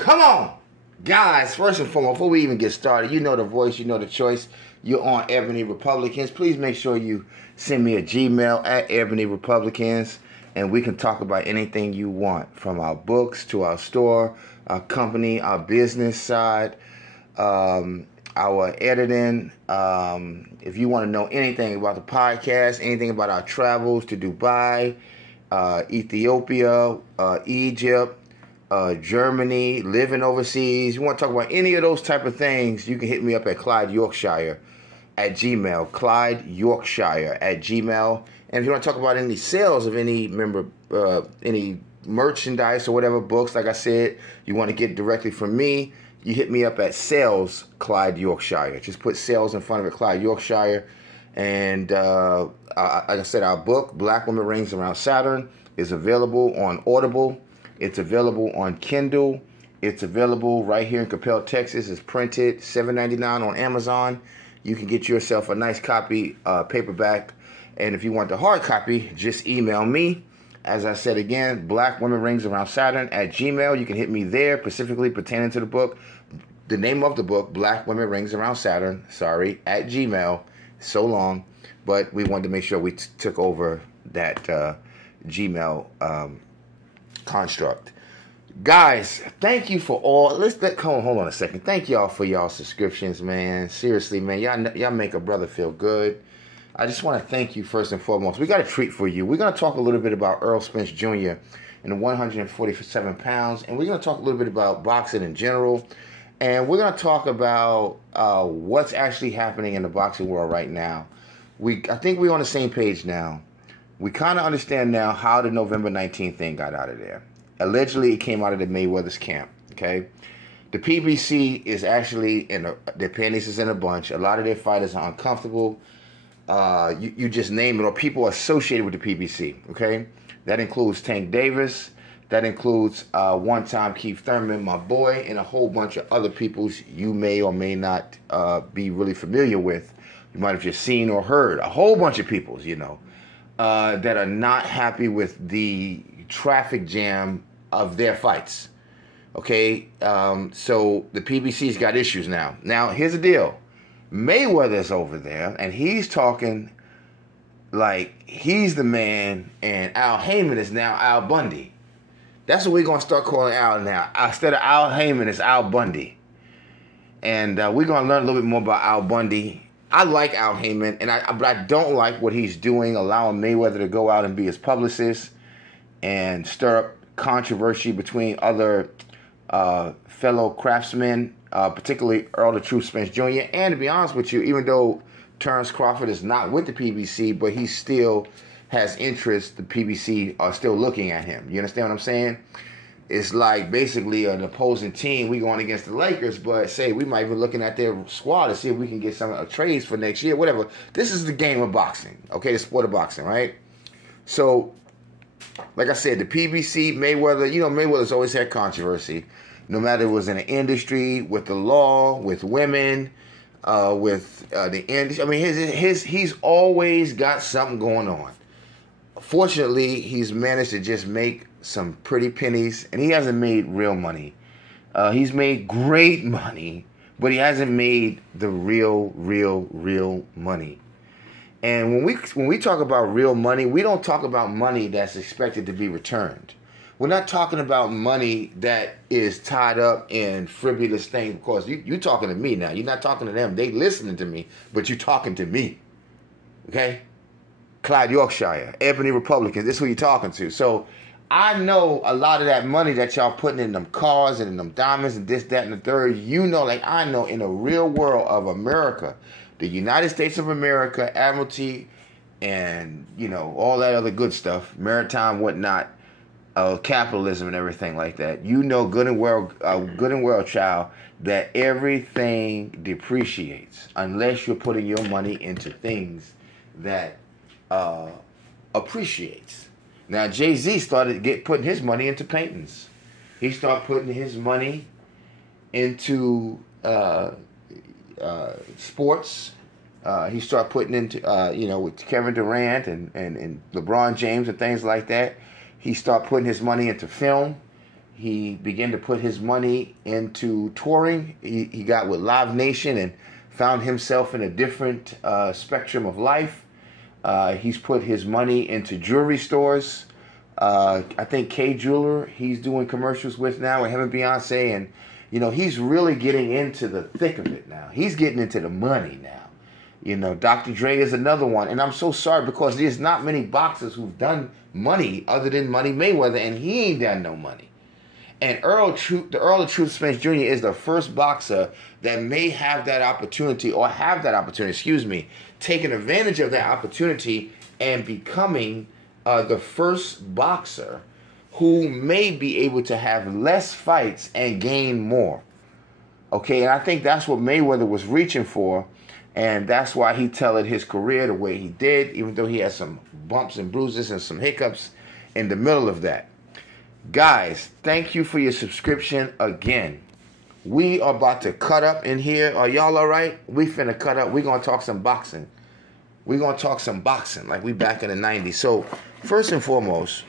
Come on, guys. First and foremost, before we even get started, you know the voice, you know the choice. You're on Ebony Republicans. Please make sure you send me a Gmail at Ebony Republicans, and we can talk about anything you want, from our books to our store, our company, our business side, our editing. If you want to know anything about the podcast, anything about our travels to Dubai, Ethiopia, Egypt, Germany, living overseas, you want to talk about any of those type of things, you can hit me up at Clyde Yorkshire at Gmail, Clyde Yorkshire at Gmail. And if you want to talk about any sales of any any merchandise or whatever, books, like I said, you want to get directly from me, you hit me up at sales Clyde Yorkshire. Just put sales in front of it, Clyde Yorkshire. And like I said, our book, Black Women Rings Around Saturn, is available on Audible. It's available on Kindle. It's available right here in Capel, Texas. It's printed, $7.99 on Amazon. You can get yourself a nice copy, paperback. And if you want the hard copy, just email me. As I said again, Black Women Rings Around Saturn at Gmail. You can hit me there, specifically pertaining to the book. The name of the book, Black Women Rings Around Saturn, at Gmail. So long. But we wanted to make sure we took over that Gmail construct. Guys, thank you for all. Hold on a second. Thank y'all for y'all subscriptions, man. Seriously, man, y'all make a brother feel good. I just want to thank you first and foremost. We got a treat for you. We're going to talk a little bit about Errol Spence Jr. and 147 pounds, and we're going to talk a little bit about boxing in general, and we're going to talk about what's actually happening in the boxing world right now. I think we're on the same page now. We kind of understand now how the November 19th thing got out of there. Allegedly, it came out of the Mayweather's camp, okay? The PBC is actually, their panties is in a bunch. A lot of their fighters are uncomfortable. You just name it, or people associated with the PBC, okay? That includes Tank Davis. That includes one-time Keith Thurman, my boy, and a whole bunch of other people you may or may not be really familiar with. You might have just seen or heard. A whole bunch of people, that are not happy with the traffic jam of their fights. Okay, so the PBC's got issues now. Now, here's the deal. Mayweather's over there, and he's talking like he's the man, and Al Heyman is now Al Bundy. That's what we're going to start calling Al now. Instead of Al Heyman, it's Al Bundy. And we're going to learn a little bit more about Al Bundy. I like Al Heyman, but I don't like what he's doing, allowing Mayweather to go out and be his publicist and stir up controversy between other fellow craftsmen, particularly Errol the Truth Spence Jr. And to be honest with you, even though Terrence Crawford is not with the PBC, but he still has interest, the PBC are still looking at him. You understand what I'm saying? It's like basically an opposing team. We going against the Lakers, but say we might be looking at their squad to see if we can get some trades for next year, whatever. This is the game of boxing, okay? The sport of boxing, right? So, like I said, the PBC, Mayweather, Mayweather's always had controversy. No matter it was in the industry, with the law, with women, with the industry. I mean, he's always got something going on. Fortunately, he's managed to just make some pretty pennies, and he hasn't made real money. He's made great money, but he hasn't made the real money. And when we talk about real money, we don't talk about money that's expected to be returned. We're not talking about money that is tied up in frivolous things. Of course, you're talking to me now. You're not talking to them. They listening to me, but you're talking to me. Okay? Clyde Yorkshire, Ebony Republicans, this is who you're talking to. So I know a lot of that money that y'all putting in them cars and in them diamonds and this, that, and the third. Like I know in the real world of America, the United States of America, Admiralty, and, all that other good stuff, maritime, whatnot, capitalism and everything like that. Good and well, child, that everything depreciates unless you're putting your money into things that appreciates. Now, Jay-Z started putting his money into paintings. He started putting his money into sports. He started putting into, with Kevin Durant and LeBron James and things like that. He started putting his money into film. he began to put his money into touring. He got with Live Nation and found himself in a different spectrum of life. He's put his money into jewelry stores. I think K Jeweler he's doing commercials with now, and him and Beyonce, and he's really getting into the thick of it now. He's getting into the money now. Dr. Dre is another one, and I'm so sorry because there's not many boxers who've done money other than Money Mayweather, and he ain't done no money. And Errol Spence Jr. is the first boxer that may have that opportunity, taking advantage of that opportunity and becoming the first boxer who may be able to have less fights and gain more. Okay, and I think that's what Mayweather was reaching for, and that's why he tailored his career the way he did, even though he had some bumps and bruises and some hiccups in the middle of that. Guys, thank you for your subscription again. We are about to cut up in here. Are y'all all right? We finna cut up. We're going to talk some boxing. We're going to talk some boxing like we back in the 90s. So, first and foremost,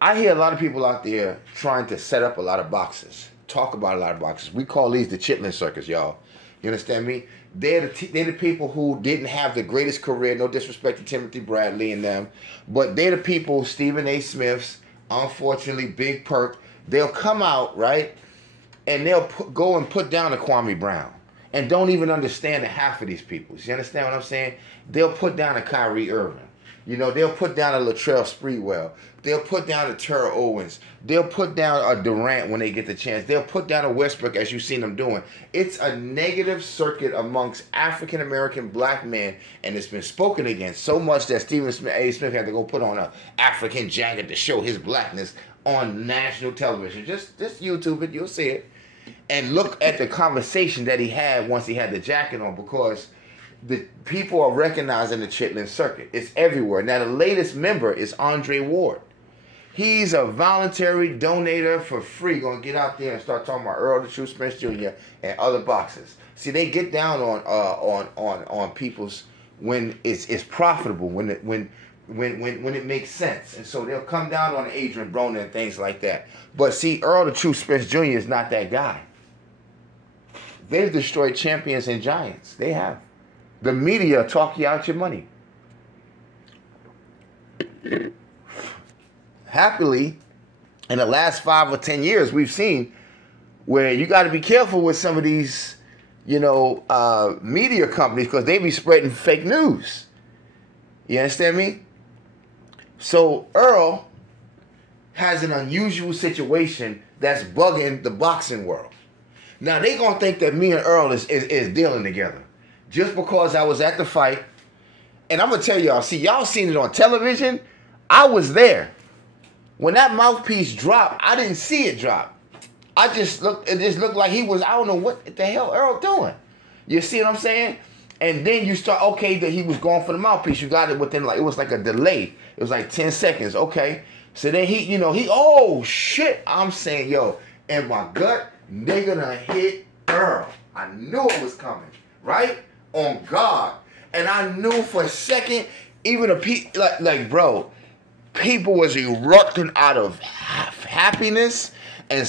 I hear a lot of people out there trying to set up a lot of boxers, talk about a lot of boxers. We call these the Chitlin Circus, y'all. You understand me? They're the people who didn't have the greatest career. No disrespect to Timothy Bradley and them. But they're the people, Stephen A. Smiths, unfortunately, Big Perk, they'll come out, right, and they'll go and put down a Kwame Brown and don't even understand the half of these people. You understand what I'm saying? They'll put down a Kyrie Irving. They'll put down a Latrell Sprewell. They'll put down a Terrell Owens. They'll put down a Durant when they get the chance. They'll put down a Westbrook, as you've seen them doing. It's a negative circuit amongst African-American black men, and it's been spoken against so much that Stephen A. Smith had to go put on an African jacket to show his blackness on national television. Just YouTube it, you'll see it. And look at the conversation that he had once he had the jacket on, because the people are recognizing the Chitlin Circuit. It's everywhere. Now, the latest member is Andre Ward. He's a voluntary donator for free. Going to get out there and start talking about Errol the Truth Spence Jr. and other boxers. See, they get down on people's when it's profitable, when it makes sense, and so they'll come down on Adrian Broner and things like that. But see, Errol the Truth Spence Jr. is not that guy. They've destroyed champions and giants. They have. The media talk you out your money. Happily, in the last 5 or 10 years, we've seen where you got to be careful with some of these, media companies, because they be spreading fake news. You understand me? So Earl has an unusual situation that's bugging the boxing world. Now, they going to think that me and Earl is dealing together. Just because I was at the fight. And I'm going to tell y'all, see, y'all seen it on television. I was there. When that mouthpiece dropped, I didn't see it drop. It just looked like he was, I don't know what the hell Earl doing. You see what I'm saying? And then you start, okay, that he was going for the mouthpiece. You got it within, it was like a delay. It was like 10 seconds. Okay. So then he, oh shit. I'm saying, in my gut, they're gonna hit Earl. I knew it was coming, right? On God. And I knew for a second, even bro, people was erupting out of happiness, and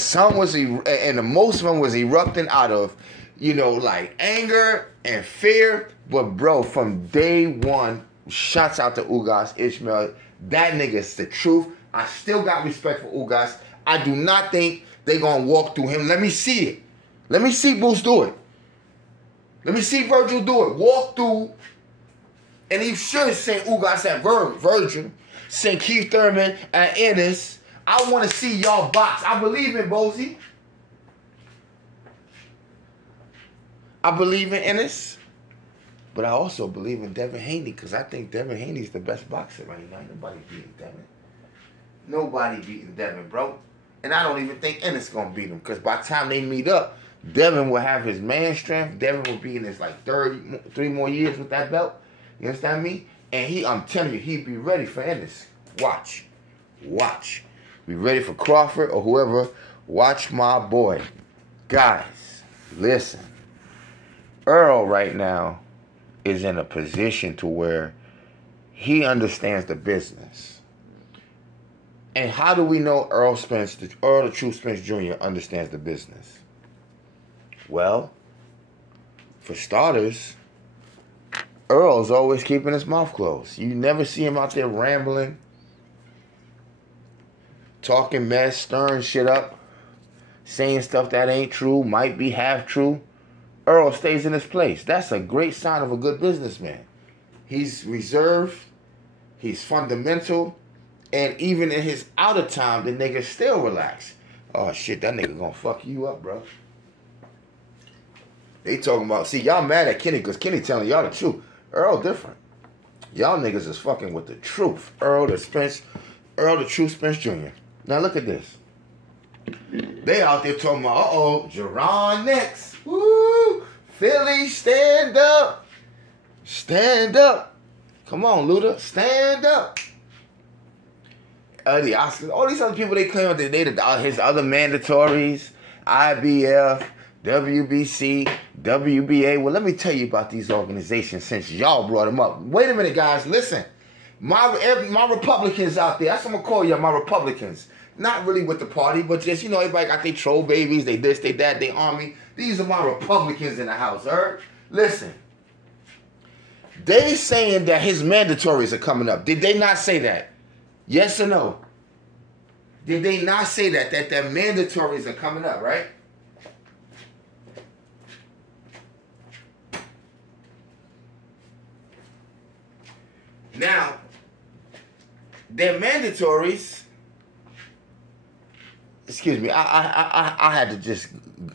most of them was erupting out of, anger and fear. But bro, from day one, shouts out to Ugas Ishmael. That nigga's the truth. I still got respect for Ugas. I do not think they gonna walk through him. Let me see it. Let me see Bruce do it. Let me see Virgil do it. Walk through. And he should say Ugas at Virgil. Send Keith Thurman and Ennis. I want to see y'all box. I believe in Bozy. I believe in Ennis. But I also believe in Devin Haney, because I think Devin Haney's the best boxer right now. Nobody beating Devin. Nobody beating Devin, bro. And I don't even think Ennis going to beat him, because by the time they meet up, Devin will have his man strength. Devin will be in his 3 more years with that belt. You understand me? And I'm telling you, he'd be ready for Ennis. Watch. Be ready for Crawford or whoever. Watch my boy. Guys, listen. Earl right now is in a position to where he understands the business. And how do we know Errol the True Spence Jr. understands the business? Well, for starters, Earl's always keeping his mouth closed. You never see him out there rambling, talking mess, stirring shit up, saying stuff that ain't true, might be half true. Errol stays in his place. That's a great sign of a good businessman. He's reserved, he's fundamental, and even in his out of time, the nigga still relaxed. Oh shit, that nigga gonna fuck you up, bro. They talking about, see, y'all mad at Kenny because Kenny telling y'all the truth. Errol different. Y'all niggas is fucking with the truth. Errol the True Spence Jr. Now look at this. They out there talking about, Jerron next. Woo! Philly, stand up. Stand up. Come on, Luda, stand up. The Oscars, all these other people, they claim that they his other mandatories, IBF, WBC, WBA. Well, let me tell you about these organizations since y'all brought them up. Wait a minute, guys. Listen. My Republicans out there, that's what I'm going to call you, my Republicans. Not really with the party, but just, everybody got their troll babies, they this, they that, they army. These are my Republicans in the house, heard? Listen. They saying that his mandatories are coming up. Did they not say that? Yes or no? Did they not say that their mandatories are coming up, right? Now, their mandatories, excuse me, I had to just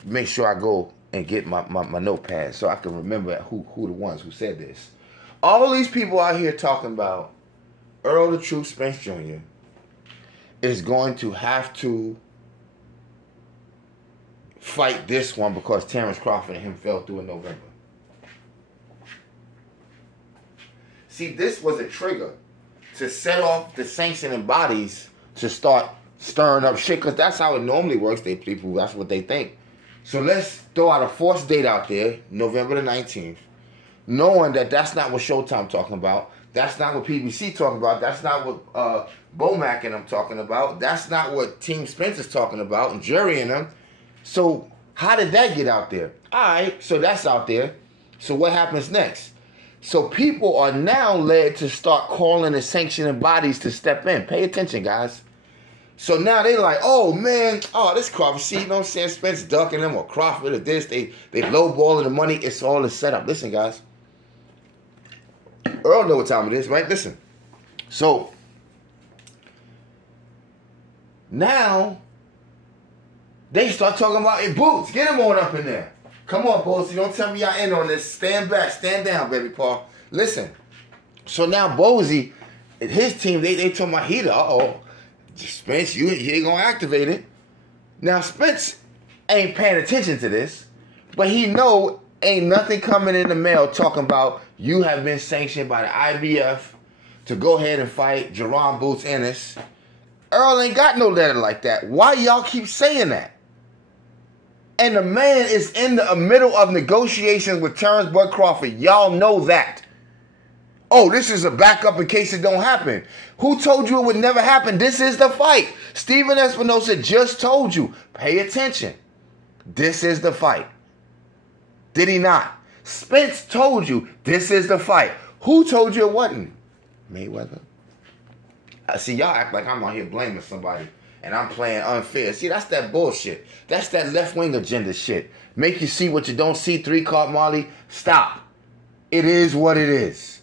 make sure I go and get my notepad so I can remember who the ones who said this. All these people out here talking about Errol the True Spence Jr. is going to have to fight this one because Terrence Crawford and him fell through in November. See, this was a trigger to set off the sanctioning bodies to start stirring up shit, because that's how it normally works. That's what they think. So let's throw out a forced date out there, November the 19th, knowing that that's not what Showtime talking about. That's not what PBC talking about. That's not what Bomac and them talking about. That's not what Team Spencer's talking about and Jerry and them. So how did that get out there? All right, so that's out there. So what happens next? So people are now led to start calling the sanctioning bodies to step in. Pay attention, guys. So now they like, oh man, this Crawford, see, you know what I'm saying? Spence ducking them or Crawford or this. They lowballing the money. It's all a setup. Listen, guys. Earl know what time it is, right? Listen. So now they start talking about, hey, Boots, get him on up in there. Come on, Bozy. Don't tell me y'all in on this. Stand back. Stand down, baby Paul. Listen. So now Bozy, his team, they told my heater, Spence, you ain't going to activate it. Now, Spence ain't paying attention to this, but he know ain't nothing coming in the mail talking about you have been sanctioned by the IBF to go ahead and fight Jerron Boots Ennis. Earl ain't got no letter like that. Why y'all keep saying that? And the man is in the middle of negotiations with Terrence Bud Crawford. Y'all know that. Oh, this is a backup in case it don't happen. Who told you it would never happen? This is the fight. Steven Espinosa just told you. Pay attention. This is the fight. Did he not? Spence told you this is the fight. Who told you it wasn't? Mayweather. See, y'all act like I'm out here blaming somebody and I'm playing unfair. See, that's that bullshit. That's that left-wing agenda shit. Make you see what you don't see, three-card Molly. Stop. It is what it is.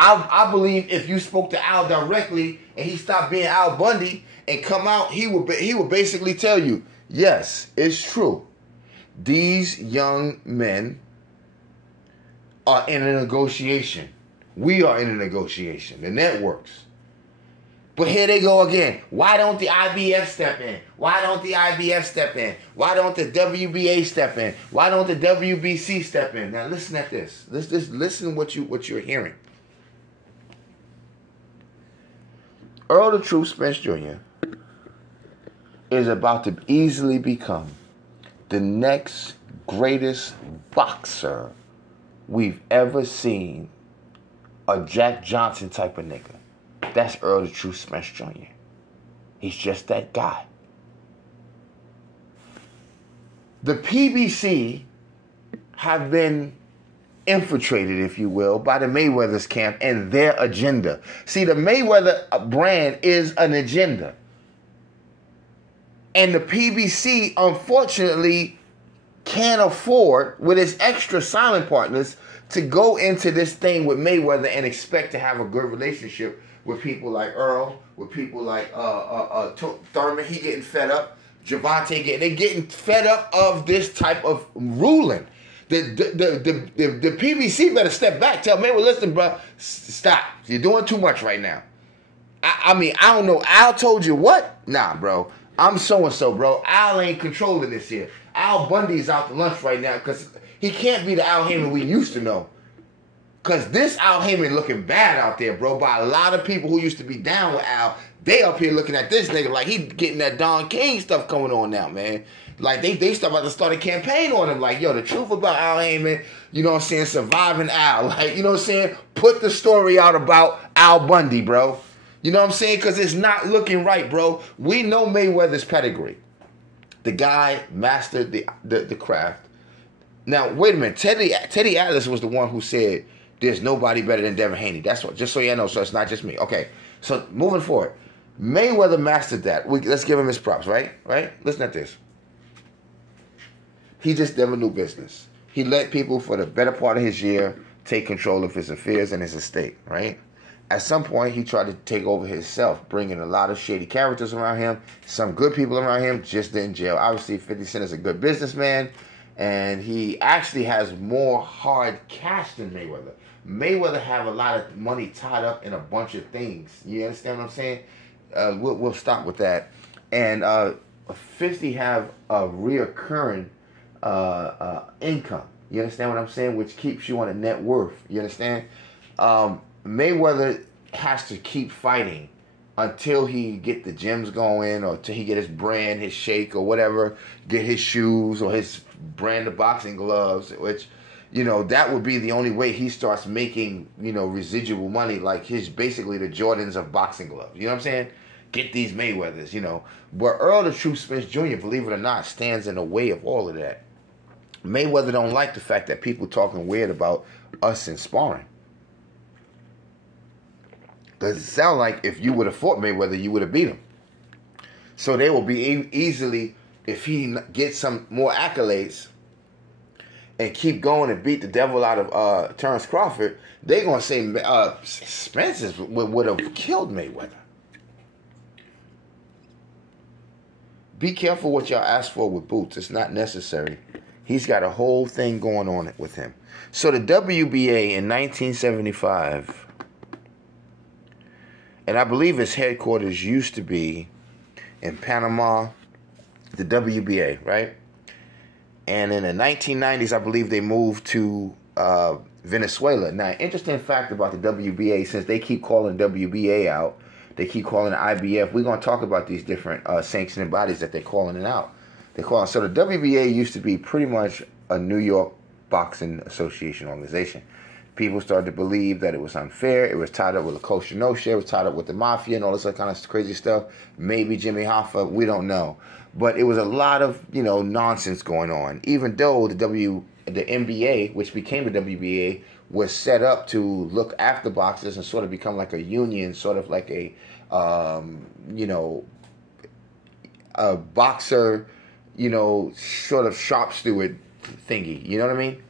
I believe if you spoke to Al directly and he stopped being Al Bundy and come out, he would basically tell you, yes, it's true. These young men are in a negotiation. We are in a negotiation. The networks. But here they go again. Why don't the IBF step in? Why don't the IBF step in? Why don't the WBA step in? Why don't the WBC step in? Now listen at this. Listen what you're hearing. Errol the True Spence Jr. is about to easily become the next greatest boxer we've ever seen, a Jack Johnson type of nigga. That's Earl the Truth Spence Jr. He's just that guy. The PBC have been infiltrated, if you will, by the Mayweather's camp and their agenda. See, the Mayweather brand is an agenda. And the PBC, unfortunately, can't afford, with its extra silent partners, to go into this thing with Mayweather and expect to have a good relationship with people like Earl, with people like Thurman. He getting fed up. Javante getting fed up of this type of ruling. The PBC better step back. Tell Mayweather, listen, bro, stop. You're doing too much right now. I mean, I don't know. Al told you what? Nah, bro. I'm so-and-so, bro. Al ain't controlling this here. Al Bundy's out to lunch right now because he can't be the Al Heyman we used to know. Because this Al Heyman looking bad out there, bro, by a lot of people who used to be down with Al. They up here looking at this nigga like he getting that Don King stuff coming on now, man. Like, they about to start a campaign on him. Like, yo, the truth about Al Heyman, you know what I'm saying, surviving Al. Like, you know what I'm saying? Put the story out about Al Bundy, bro. You know what I'm saying? Because it's not looking right, bro. We know Mayweather's pedigree. The guy mastered the craft. Now, wait a minute. Teddy Atlas was the one who said, there's nobody better than Devin Haney. That's what, just so you know, so it's not just me. Okay, so moving forward. Mayweather mastered that. Let's give him his props, right? Right? Listen at this. He just never knew business. He let people for the better part of his year take control of his affairs and his estate, right? At some point, he tried to take over himself, bringing a lot of shady characters around him, some good people around him, just in jail. Obviously, 50 Cent is a good businessman, and he actually has more hard cash than Mayweather. Mayweather have a lot of money tied up in a bunch of things. You understand what I'm saying? We'll stop with that. And 50 have a reoccurring income. You understand what I'm saying? Which keeps you on a net worth. You understand? Mayweather has to keep fighting until he get the gyms going, or until he get his brand, his shake, or whatever, get his shoes or his brand of boxing gloves, which, you know, that would be the only way he starts making, you know, residual money, like his, basically the Jordans of boxing gloves. You know what I'm saying? Get these Mayweathers, you know. But Earl the Truth Spence Jr., believe it or not, stands in the way of all of that. Mayweather don't like the fact that people talking weird about us in sparring. Because it sounds like if you would have fought Mayweather, you would have beat him. So they will be easily, if he gets some more accolades and keep going and beat the devil out of Terrence Crawford, they're going to say Spence would have killed Mayweather. Be careful what y'all ask for with Boots. It's not necessary. He's got a whole thing going on with him. So the WBA in 1975, and I believe its headquarters used to be in Panama, the WBA, right? And in the 1990s, I believe they moved to Venezuela. Now, interesting fact about the WBA, since they keep calling WBA out, they keep calling it IBF. We're going to talk about these different sanctioning bodies that they're calling it out. So the WBA used to be pretty much a New York Boxing Association organization. People started to believe that it was unfair. It was tied up with La Cosa Nostra. It was tied up with the mafia and all this other kind of crazy stuff. Maybe Jimmy Hoffa. We don't know. But it was a lot of, you know, nonsense going on. Even though the NBA, which became the WBA, was set up to look after boxers and sort of become like a union, sort of like a, you know, a boxer, you know, sort of shop steward thingy. You know what I mean?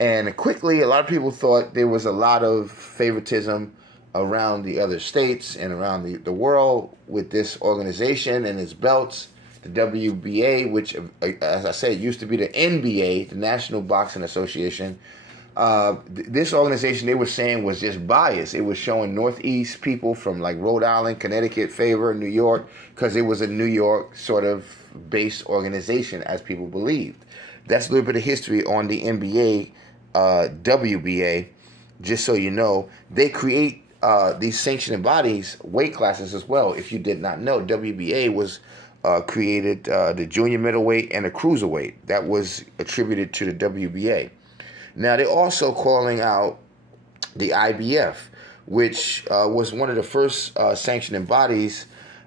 And quickly, a lot of people thought there was a lot of favoritism around the other states and around the world with this organization and its belts. The WBA, which, as I said, used to be the NBA, the National Boxing Association. This organization, they were saying, was just biased. It was showing Northeast people from like Rhode Island, Connecticut, favor New York, because it was a New York sort of based organization, as people believed. That's a little bit of history on the NBA, WBA. Just so you know, they create these sanctioning bodies, weight classes as well. If you did not know, WBA was created the junior middleweight and the cruiserweight. That was attributed to the WBA. Now, they're also calling out the IBF, which was one of the first sanctioning bodies.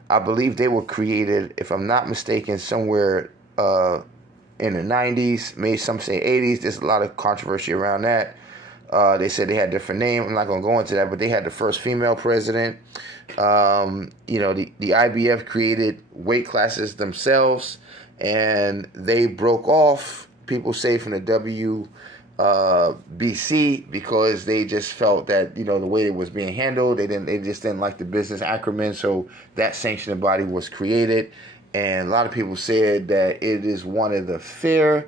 I believe they were created, if I'm not mistaken, somewhere in the 90s, maybe some say 80s. There's a lot of controversy around that. They said they had a different name. I'm not going to go into that, but they had the first female president. The IBF created weight classes themselves, and they broke off, people say, from the WBC because they just felt that, the way it was being handled, they just didn't like the business acumen. So that sanctioning body was created, and a lot of people said that it is one of the fair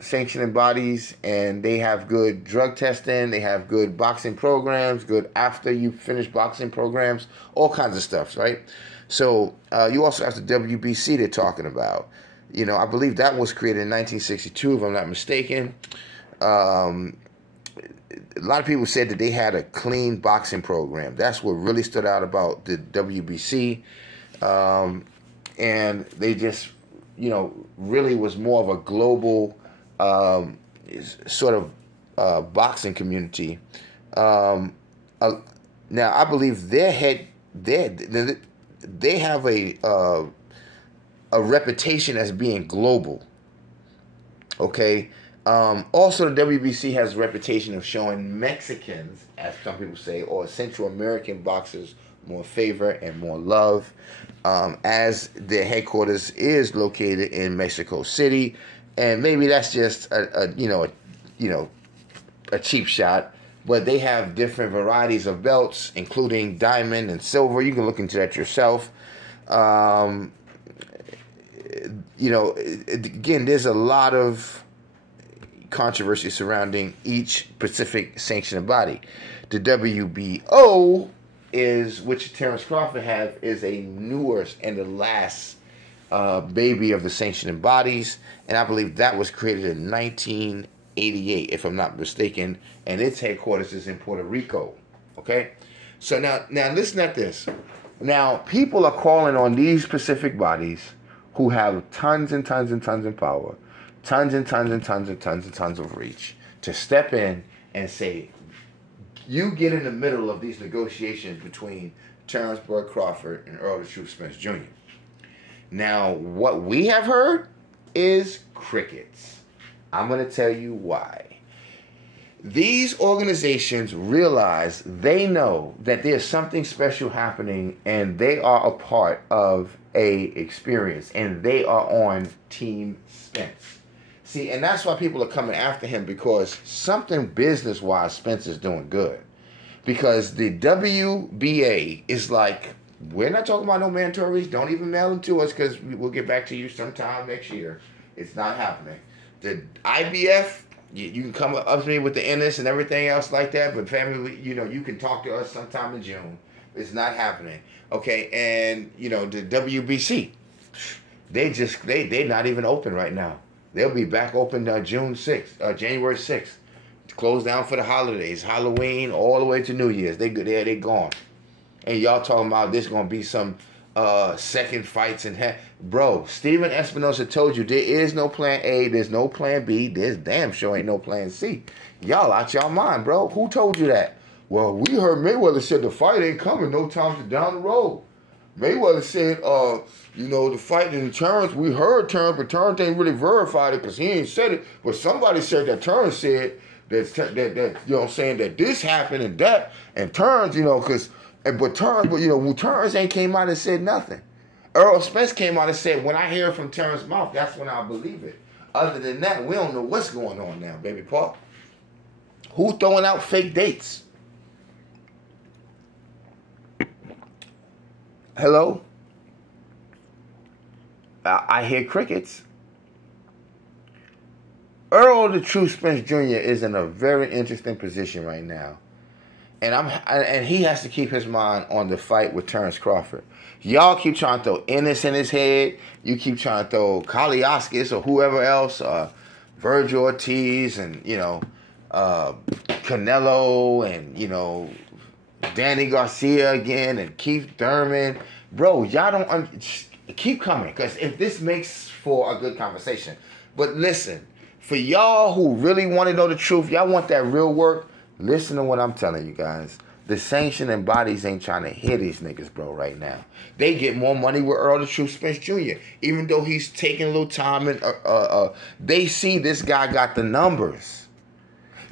sanctioning bodies, and they have good drug testing, they have good boxing programs, good after you finish boxing programs, all kinds of stuff, right? So you also have the WBC they're talking about. I believe that was created in 1962, if I'm not mistaken. A lot of people said that they had a clean boxing program. That's what really stood out about the WBC. And they just, really was more of a global sort of boxing community. Now, I believe they have a reputation as being global. Okay. Also, the WBC has a reputation of showing Mexicans, as some people say, or Central American boxers more favor and more love, as their headquarters is located in Mexico City, and maybe that's just a cheap shot. But they have different varieties of belts, including diamond and silver. You can look into that yourself. Again, there's a lot of controversy surrounding each specific sanctioning body. The WBO which Terrence Crawford is a newer and the last baby of the sanctioning bodies, and I believe that was created in 1988, if I'm not mistaken, and its headquarters is in Puerto Rico. Okay, so now listen at this. Now people are calling on these specific bodies who have tons and tons and tons of power, tons and tons and tons and tons and tons of reach, to step in and say, you get in the middle of these negotiations between Terrence Bud Crawford and Errol Spence Jr. Now, what we have heard is crickets. I'm going to tell you why. These organizations realize, they know that there's something special happening, and they are a part of a experience, and they are on Team Spence. See, and that's why people are coming after him, because something business-wise Spence is doing good. Because the WBA is like, we're not talking about no mandatories. Don't even mail them to us, because we'll get back to you sometime next year. It's not happening. The IBF, you can come up to me with the NS and everything else like that, but family, you can talk to us sometime in June. It's not happening. Okay, and, the WBC, they're not even open right now. They'll be back open January 6th. Closed down for the holidays, Halloween, all the way to New Year's. They gone. And y'all talking about this going to be some second fights bro, Steven Espinosa told you there is no plan A, there's no plan B, there's damn sure ain't no plan C. Y'all out y'all mind, bro. Who told you that? Well, we heard Mayweather said the fight ain't coming no time down the road. Mayweather said, the fight in Terrence, we heard Terrence, but Terrence ain't really verified it because he ain't said it. But somebody said that Terrence said that saying that this happened and that, and Terrence, but Terrence ain't came out and said nothing. Errol Spence came out and said, when I hear it from Terrence's mouth, that's when I believe it. Other than that, we don't know what's going on now, baby Paul. Who throwing out fake dates? Hello? I hear crickets. Errol the True Spence Jr. is in a very interesting position right now. And he has to keep his mind on the fight with Terrence Crawford. Y'all keep trying to throw Ennis in his head. You keep trying to throw Kaliaskis or whoever else, Virgil Ortiz and, Canelo and, Danny Garcia again and Keith Thurman. Bro, y'all don't keep coming, because if this makes for a good conversation. But listen, for y'all who really want to know the truth, y'all want that real work, Listen to what I'm telling you guys. The sanctioning bodies ain't trying to hear these niggas, bro, right now. They get more money with Errol Spence Jr. Even though he's taking a little time and they see this guy got the numbers.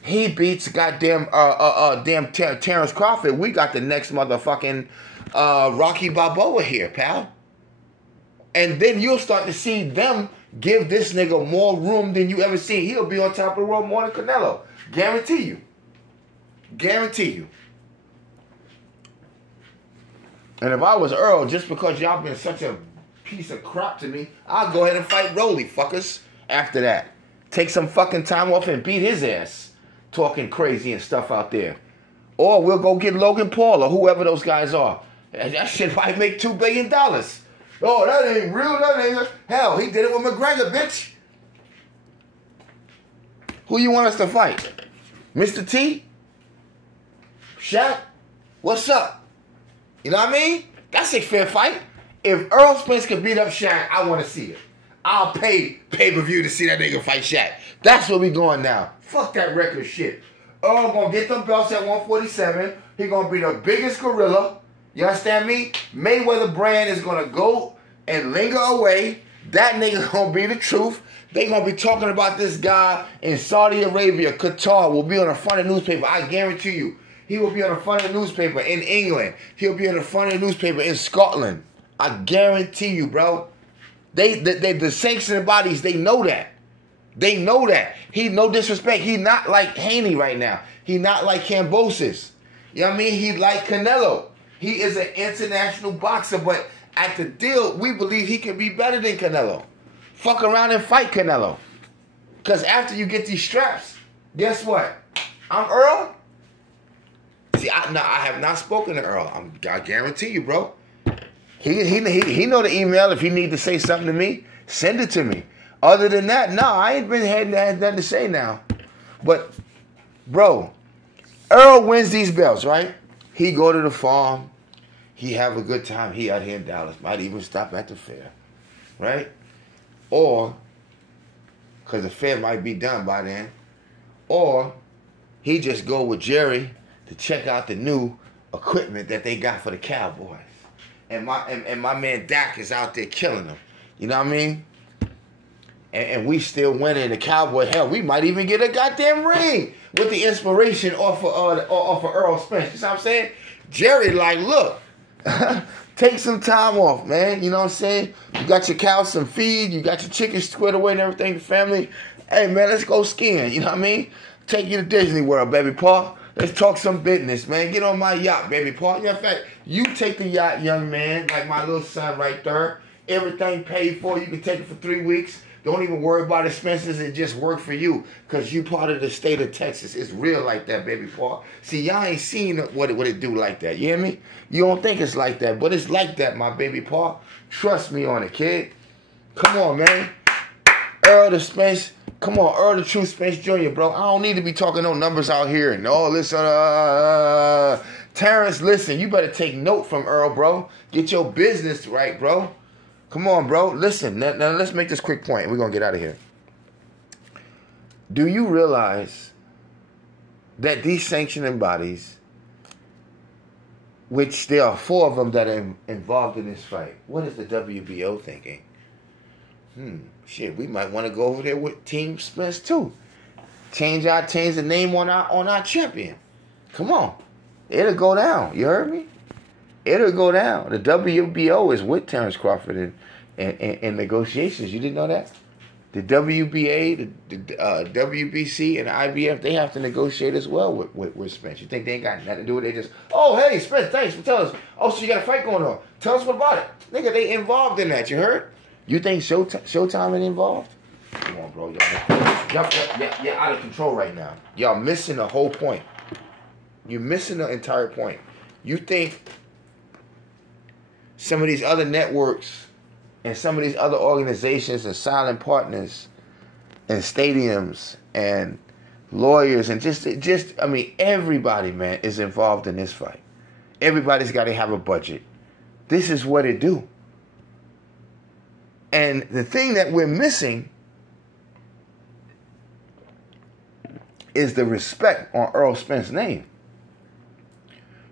He beats goddamn Terrence Crawford. We got the next motherfucking Rocky Balboa here, pal. And then you'll start to see them give this nigga more room than you ever seen. He'll be on top of the world more than Canelo. Guarantee you. Guarantee you. And if I was Earl, just because y'all been such a piece of crap to me, I'll go ahead and fight Rolly, fuckers, after that. Take some fucking time off and beat his ass. Talking crazy and stuff out there. Or we'll go get Logan Paul or whoever those guys are. That shit might make $2 billion. Oh, that ain't real. That ain't... Hell, he did it with McGregor, bitch. Who you want us to fight? Mr. T? Shaq? What's up? You know what I mean? That's a fair fight. If Errol Spence can beat up Shaq, I want to see it. I'll pay pay-per-view to see that nigga fight Shaq. That's where we going now. Fuck that record shit. Earl gonna get them belts at 147. He gonna be the biggest gorilla. You understand me? Mayweather brand is gonna go and linger away. That nigga gonna be the truth. They gonna be talking about this guy in Saudi Arabia, Qatar. Will be on the front of the newspaper. I guarantee you. He will be on the front of the newspaper in England. He'll be on the front of the newspaper in Scotland. I guarantee you, bro. The sanctioning bodies, they know that. They know that. He no disrespect. He not like Haney right now. He not like Kambosos. You know what I mean? He like Canelo. He is an international boxer, but at the deal, we believe he can be better than Canelo. Fuck around and fight Canelo. Because after you get these straps, guess what? I'm Earl. See, I have not spoken to Earl. I guarantee you, bro. He know the email. If he need to say something to me, send it to me. Other than that, no, I ain't had nothing to say now. But, bro, Earl wins these belts, right? He go to the farm. He have a good time. He out here in Dallas. Might even stop at the fair, right? Or, because the fair might be done by then. Or, he just go with Jerry to check out the new equipment that they got for the Cowboys. And my man Dak is out there killing them. You know what I mean? And we still winning the Cowboy. Hell, we might even get a goddamn ring with the inspiration off of Errol Spence. You know what I'm saying? Jerry like, look, take some time off, man. You know what I'm saying? You got your cows some feed. You got your chickens squared away and everything, the family. Hey, man, let's go skiing. You know what I mean? Take you to Disney World, baby Paul. Let's talk some business, man. Get on my yacht, baby Paul. In fact, you take the yacht, young man, like my little son right there. Everything paid for. You can take it for 3 weeks. Don't even worry about expenses. It just work for you because you part of the state of Texas. It's real like that, baby Paul. See, y'all ain't seen what it do like that. You hear me? You don't think it's like that, but it's like that, my baby Paul. Trust me on it, kid. Come on, man. Errol the Spence. Come on, Errol the True Spence Jr., bro. I don't need to be talking no numbers out here and all this. Terrence, listen, you better take note from Errol, bro. Get your business right, bro. Come on, bro. Listen, now let's make this quick point. We're going to get out of here. Do you realize that these sanctioning bodies, which there are 4 of them that are involved in this fight, what is the WBO thinking? Shit, we might want to go over there with Team Spence too. Change the name on our champion. Come on. It'll go down. You heard me? It'll go down. The WBO is with Terrence Crawford in negotiations. You didn't know that? The WBA, the WBC, and the IBF, they have to negotiate as well with Spence. You think they ain't got nothing to do with it? They just, oh, hey, Spence, thanks for telling us. Oh, so you got a fight going on. Tell us what about it. Nigga, they involved in that. You heard? You think Showtime ain't involved? Come on, bro. Y'all out of control right now. Y'all missing the whole point. You're missing the entire point. You think some of these other networks and some of these other organizations and silent partners and stadiums and lawyers and just I mean, everybody, man, is involved in this fight. Everybody's got to have a budget. This is what it do. And the thing that we're missing is the respect on Errol Spence's name.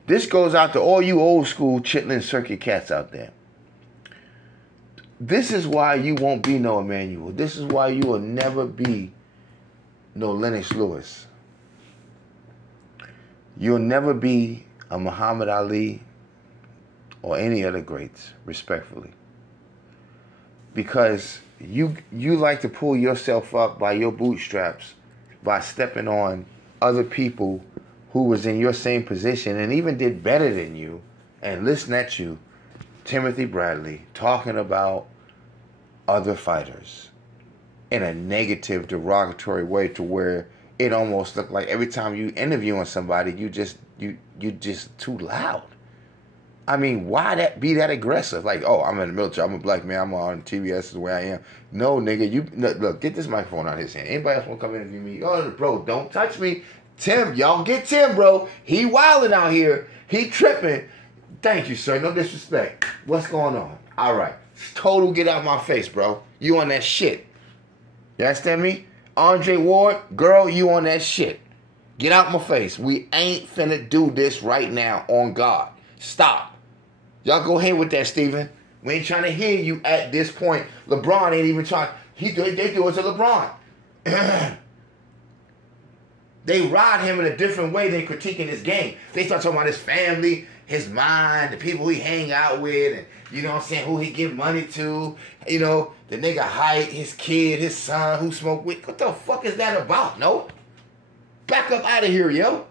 This goes out to all you old school chitlin circuit cats out there. This is why you won't be no Emmanuel. This is why you will never be no Lennox Lewis. You'll never be a Muhammad Ali or any other greats, respectfully. Because you like to pull yourself up by your bootstraps by stepping on other people who was in your same position and even did better than you, and listen at you, Timothy Bradley, talking about other fighters in a negative, derogatory way to where it almost looked like every time you interviewing somebody, you just too loud. I mean, why be that aggressive? Like, oh, I'm in the military, I'm a black man, I'm on TV, that's the way I am. No, nigga, look, get this microphone out of his hand. Anybody else want to come interview me? Oh, bro, don't touch me. Tim, y'all get Tim, bro. He wilding out here. He tripping. Thank you, sir. No disrespect. What's going on? All right. Total get out my face, bro. You on that shit. You understand me? Andre Ward, girl, you on that shit. Get out my face. We ain't finna do this right now on God. Stop. Y'all go ahead with that, Steven. We ain't trying to hear you at this point. LeBron ain't even trying. They do it to LeBron. They ride him in a different way than critiquing his game. They start talking about his family, his mind, the people he hang out with, and you know what I'm saying, who he give money to, you know, the nigga height, his kid, his son, who smoke weed. What the fuck is that about, no? Back up out of here, yo.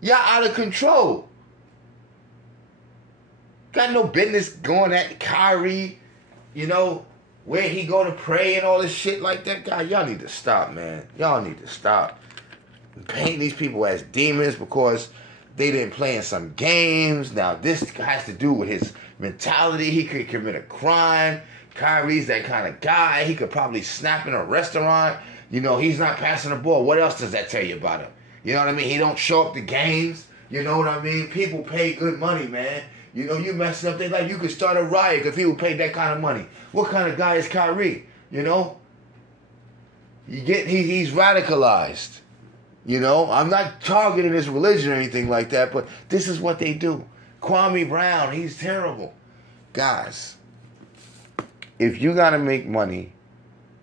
Y'all out of control. Got no business going at Kyrie, you know, where he go to pray and all this shit like that. God, y'all need to stop, man. Y'all need to stop painting these people as demons because they didn't play in some games. Now, this has to do with his mentality. He could commit a crime. Kyrie's that kind of guy. He could probably snap in a restaurant. You know, he's not passing the ball. What else does that tell you about him? You know what I mean? He don't show up to games. You know what I mean? People pay good money, man. You know, you messing up their life. You could start a riot if people paid that kind of money. What kind of guy is Kyrie? You know? He's radicalized. You know? I'm not targeting his religion or anything like that, but this is what they do. Kwame Brown, he's terrible. Guys, if you got to make money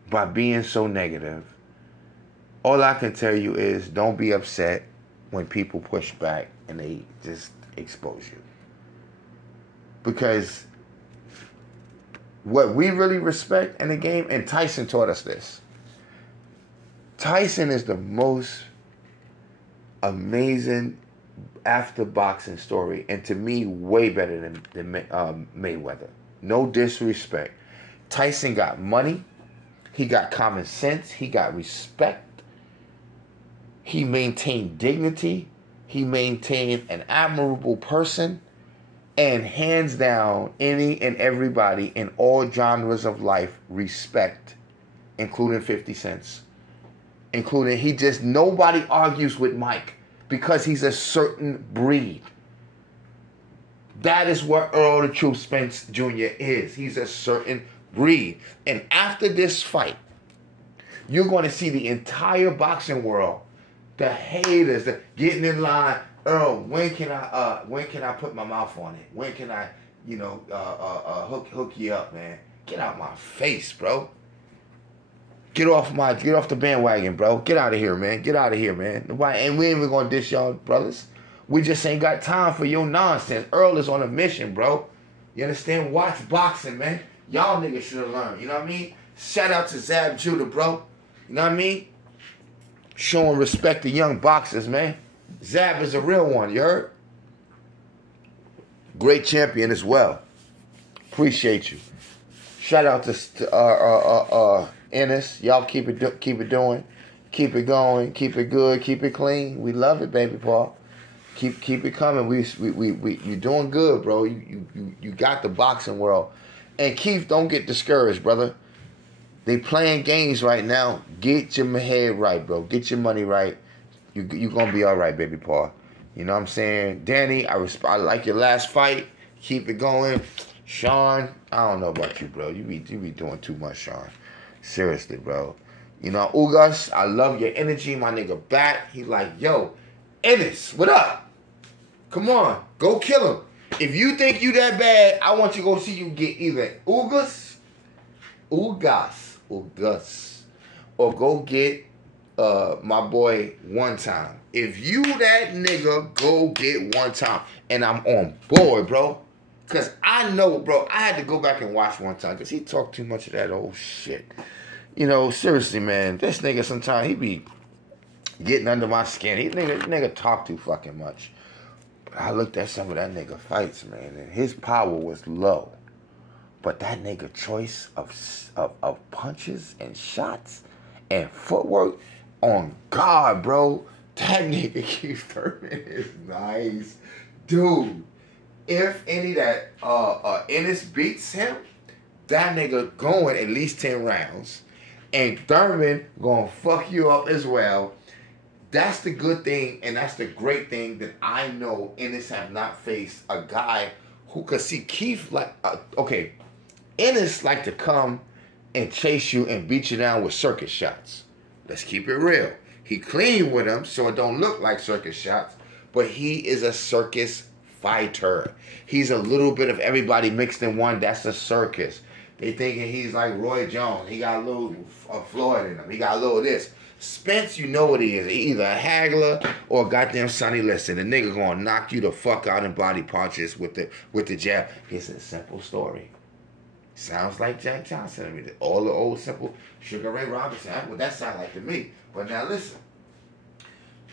by being so negative, all I can tell you is don't be upset when people push back and they just expose you. Because what we really respect in the game, and Tyson taught us this. Tyson is the most amazing after boxing story, and to me, way better than Mayweather. No disrespect. Tyson got money. He got common sense. He got respect. He maintained dignity. He maintained an admirable person. And hands down, any and everybody in all genres of life respect, including 50 Cent. Including, nobody argues with Mike because he's a certain breed. That is what Errol the Truth Spence Jr. is. He's a certain breed. And after this fight, you're going to see the entire boxing world, the haters, getting in line. Earl, when can I put my mouth on it? When can I, hook you up, man? Get out my face, bro. Get off the bandwagon, bro. Get out of here, man. Get out of here, man. And we ain't even gonna dish y'all brothers. We just ain't got time for your nonsense. Earl is on a mission, bro. You understand? Watch boxing, man. Y'all niggas should have learned. You know what I mean? Shout out to Zab Judah, bro. You know what I mean? Showing respect to young boxers, man. Zab is a real one, you heard? Great champion as well. Appreciate you. Shout out to Ennis. Y'all keep it doing. Keep it going. Keep it good. Keep it clean. We love it, baby Paul. Keep it coming. We you doing good, bro. You got the boxing world. And Keith, don't get discouraged, brother. They playing games right now. Get your head right, bro. Get your money right. You gonna be all right, baby Paul. You know what I'm saying? Danny, I like your last fight. Keep it going. Sean, I don't know about you, bro. You be doing too much, Sean. Seriously, bro. You know, Ugas, I love your energy, my nigga back. He like, yo, Ennis, what up? Come on, go kill him. If you think you that bad, I want you to go see you get either Ugas, or go get my boy One Time. If you that nigga, go get One Time. And I'm on board, bro. Because I know, bro, I had to go back and watch One Time because he talked too much of that old shit. You know, seriously, man, this nigga sometimes he be getting under my skin. This nigga talk too fucking much. But I looked at some of that nigga fights, man, and his power was low. But that nigga choice of punches and shots and footwork on guard, bro. That nigga Keith Thurman is nice. Dude, if any that Ennis beats him, that nigga going at least 10 rounds. And Thurman gonna fuck you up as well. That's the good thing, and that's the great thing that I know Ennis have not faced a guy who could see Keith like, okay, Ennis like to come and chase you and beat you down with circus shots. Let's keep it real. He clean with them so it don't look like circus shots, but he is a circus fighter. He's a little bit of everybody mixed in one. That's a circus. They thinking he's like Roy Jones. He got a little Floyd in him. He got a little this. Spence, you know what he is. He either a haggler or a goddamn Sonny Liston. The nigga gonna knock you the fuck out in body punches with the jab. It's a simple story. Sounds like Jack Johnson. I mean, all the old simple Sugar Ray Robinson. That's what that sound like to me. But now listen.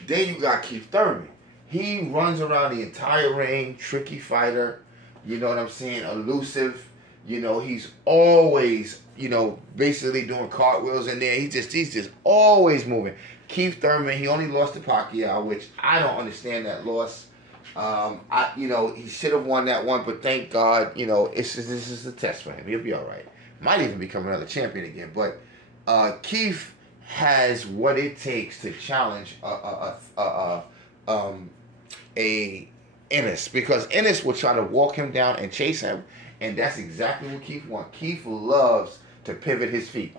Then you got Keith Thurman. He runs around the entire ring, tricky fighter. You know what I'm saying? Elusive. You know, he's always, you know, basically doing cartwheels in there. He's just always moving. Keith Thurman, he only lost to Pacquiao, which I don't understand that loss. You know, he should have won that one, but thank God, you know, this is a test for him. He'll be all right. Might even become another champion again. But Keith has what it takes to challenge Ennis, because Ennis will try to walk him down and chase him. And that's exactly what Keith wants. Keith loves to pivot his feet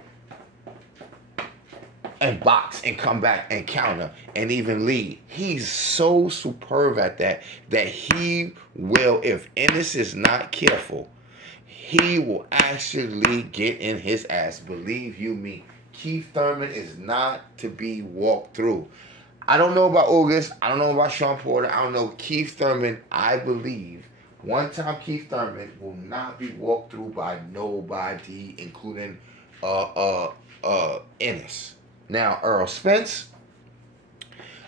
and box and come back and counter and even lead. He's so superb at that he will, if Ennis is not careful, he will actually get in his ass. Believe you me. Keith Thurman is not to be walked through. I don't know about August. I don't know about Sean Porter. I don't know. Keith Thurman, I believe, one time Keith Thurman will not be walked through by nobody, including Ennis. Now, Errol Spence,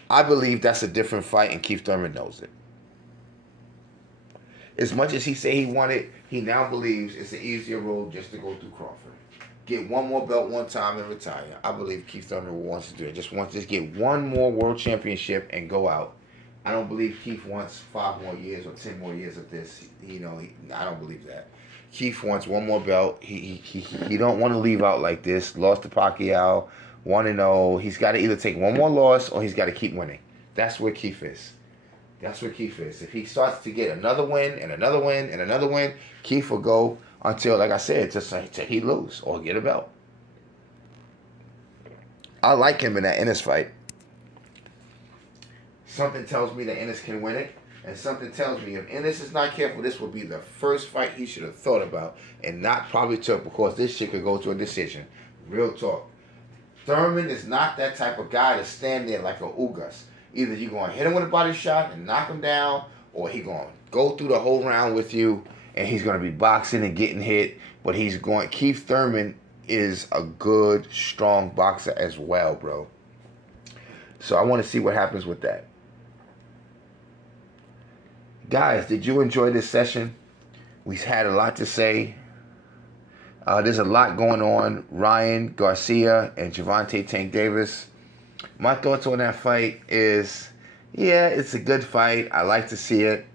I believe that's a different fight, and Keith Thurman knows it. As much as he say he wanted, he now believes it's an easier road just to go through Crawford. Get one more belt one time and retire. I believe Keith Thurman wants to do it. Just get one more world championship and go out. I don't believe Keith wants 5 more years or 10 more years of this. You know, I don't believe that. Keith wants one more belt. He don't want to leave out like this. Lost to Pacquiao, 1-0. He's got to either take one more loss or he's got to keep winning. That's where Keith is. That's where Keith is. If he starts to get another win and another win and another win, Keith will go until, like I said, till he lose or get a belt. I like him in that Ennis fight. Something tells me that Ennis can win it. And something tells me if Ennis is not careful, this will be the first fight he should have thought about and not probably took, because this shit could go to a decision. Real talk. Thurman is not that type of guy to stand there like a Ugas. Either you're going to hit him with a body shot and knock him down, or he's going to go through the whole round with you and he's going to be boxing and getting hit. But Keith Thurman is a good, strong boxer as well, bro. So I want to see what happens with that. Guys, did you enjoy this session? We had a lot to say. There's a lot going on. Ryan Garcia and Gervonta Tank Davis. My thoughts on that fight is, yeah, it's a good fight. I like to see it,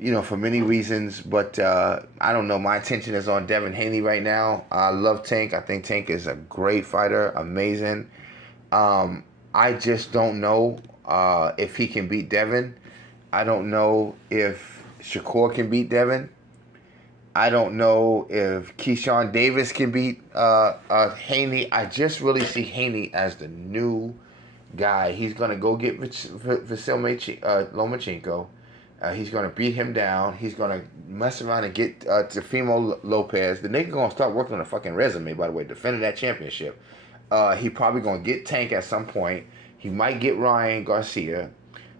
you know, for many reasons. But I don't know. My attention is on Devin Haney right now. I love Tank. I think Tank is a great fighter. Amazing. I just don't know if he can beat Devin. I don't know if Shakur can beat Devin. I don't know if Keyshawn Davis can beat Haney. I just really see Haney as the new guy. He's going to go get Vasil Lomachenko. He's going to beat him down. He's going to mess around and get Teofimo Lopez. The nigga going to start working on a fucking resume, by the way, defending that championship. He probably going to get Tank at some point. He might get Ryan Garcia.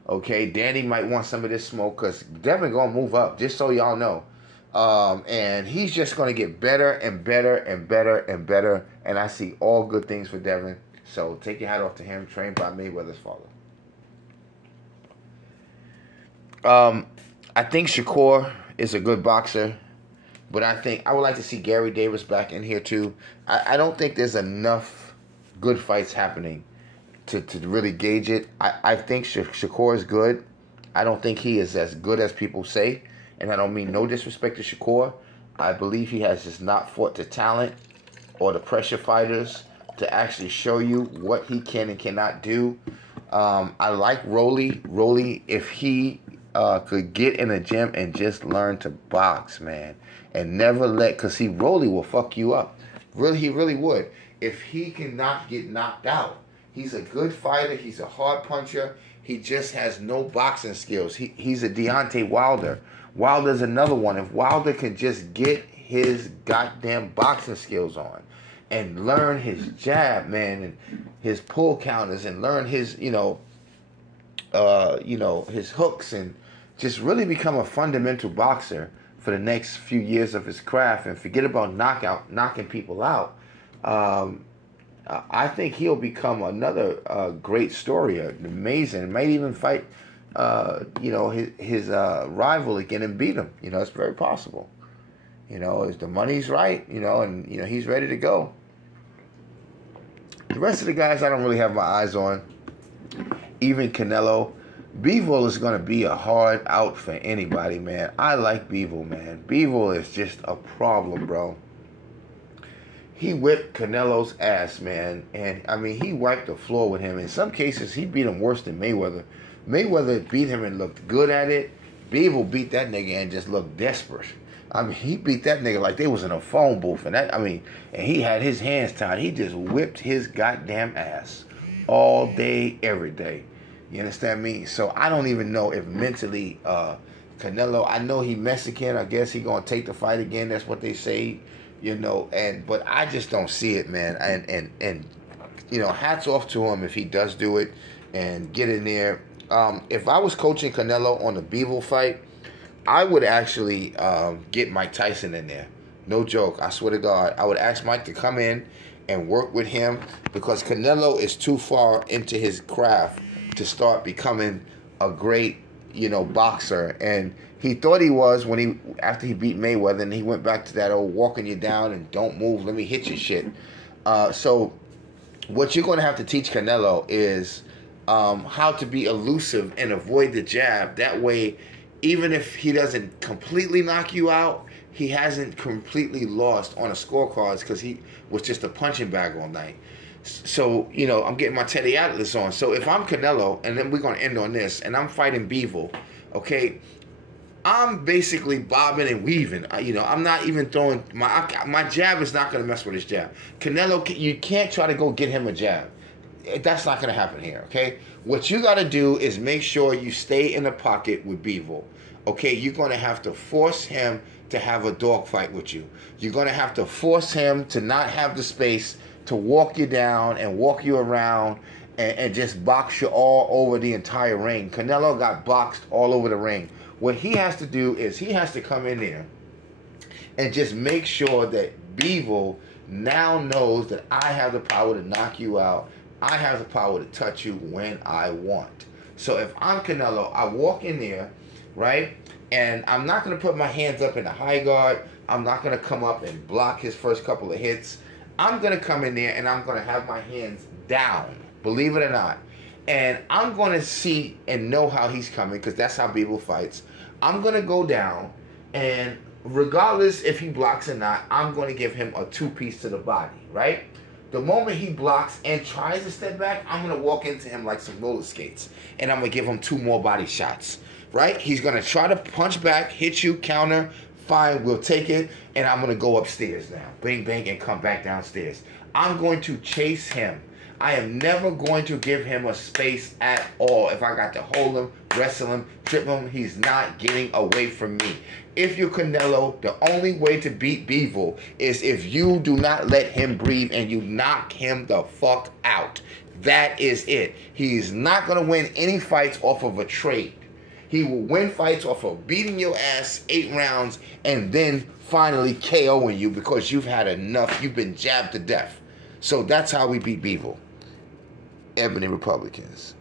Okay, Danny might want some of this smoke because Devin going to move up, just so y'all know. And he's just going to get better and better and better and better. And I see all good things for Devin. So take your hat off to him, trained by Mayweather's father. I think Shakur is a good boxer, but I would like to see Gary Davis back in here too. I don't think there's enough good fights happening to really gauge it. I think Shakur is good. I don't think he is as good as people say, and I don't mean no disrespect to Shakur. I believe he has just not fought the talent or the pressure fighters to actually show you what he can and cannot do. I like Rolly. Rolly, if he could get in a gym and just learn to box, man, and never because Rolly will fuck you up. Really, he really would. If he cannot get knocked out, he's a good fighter. He's a hard puncher. He just has no boxing skills. He's a Deontay Wilder. Wilder's another one. If Wilder can just get his goddamn boxing skills on and learn his jab, man, and his pull counters, and learn his, his hooks, and just really become a fundamental boxer for the next few years of his craft, and forget about knocking people out. I think he'll become another great story, amazing. Might even fight, his rival again and beat him. It's very possible. If the money's right, and he's ready to go. The rest of the guys I don't really have my eyes on. Even Canelo. Bivol is going to be a hard out for anybody, man. I like Bivol, man. Bivol is just a problem, bro. He whipped Canelo's ass, man. And, he wiped the floor with him. In some cases, he beat him worse than Mayweather. Mayweather beat him and looked good at it. Bivol beat that nigga and just looked desperate. He beat that nigga like they was in a phone booth. And he had his hands tied. He just whipped his goddamn ass all day, every day. You understand me? So I don't even know if mentally Canelo, I know he Mexican. I guess he going to take the fight again. That's what they say, but I just don't see it, man. And hats off to him if he does do it and get in there. If I was coaching Canelo on the Bivol fight, I would actually get Mike Tyson in there. No joke. I swear to God. I would ask Mike to come in and work with him because Canelo is too far into his craft to start becoming a great, boxer. And he thought he was after he beat Mayweather, and he went back to that old walking you down and don't move, let me hit you shit. So what you're going to have to teach Canelo is how to be elusive and avoid the jab. That way, even if he doesn't completely knock you out, he hasn't completely lost on a scorecards because he was just a punching bag all night. So, I'm getting my Teddy Atlas on. So if I'm Canelo, and then we're going to end on this, and I'm fighting Bivol, okay, I'm basically bobbing and weaving. I'm not even throwing, my jab is not going to mess with his jab. Canelo, you can't try to go get him a jab. That's not going to happen here, okay? What you got to do is make sure you stay in the pocket with Bivol, okay? You're going to have to force him to have a dogfight with you. You're going to have to force him to not have the space to walk you down and walk you around and just box you all over the entire ring. Canelo got boxed all over the ring. What he has to do is he has to come in there and just make sure that Bivol now knows that I have the power to knock you out. I have the power to touch you when I want. So if I'm Canelo, I walk in there, right? And I'm not going to put my hands up in the high guard. I'm not going to come up and block his first couple of hits. I'm going to come in there and I'm going to have my hands down, believe it or not. And I'm going to see and know how he's coming because that's how Bivol fights. I'm going to go down, and regardless if he blocks or not, I'm going to give him a two-piece to the body, right? The moment he blocks and tries to step back, I'm going to walk into him like some roller skates, and I'm going to give him two more body shots, right? He's going to try to punch back, hit you, counter, fine, we'll take it, and I'm going to go upstairs now. Bang, bang, and come back downstairs. I'm going to chase him. I am never going to give him a space at all. If I got to hold him, wrestle him, trip him, he's not getting away from me. If you're Canelo, the only way to beat Bivol is if you do not let him breathe and you knock him the fuck out. That is it. He's not going to win any fights off of a trade. He will win fights off of beating your ass 8 rounds and then finally KOing you because you've had enough. You've been jabbed to death. So that's how we beat Bivol. Ebony Republicans.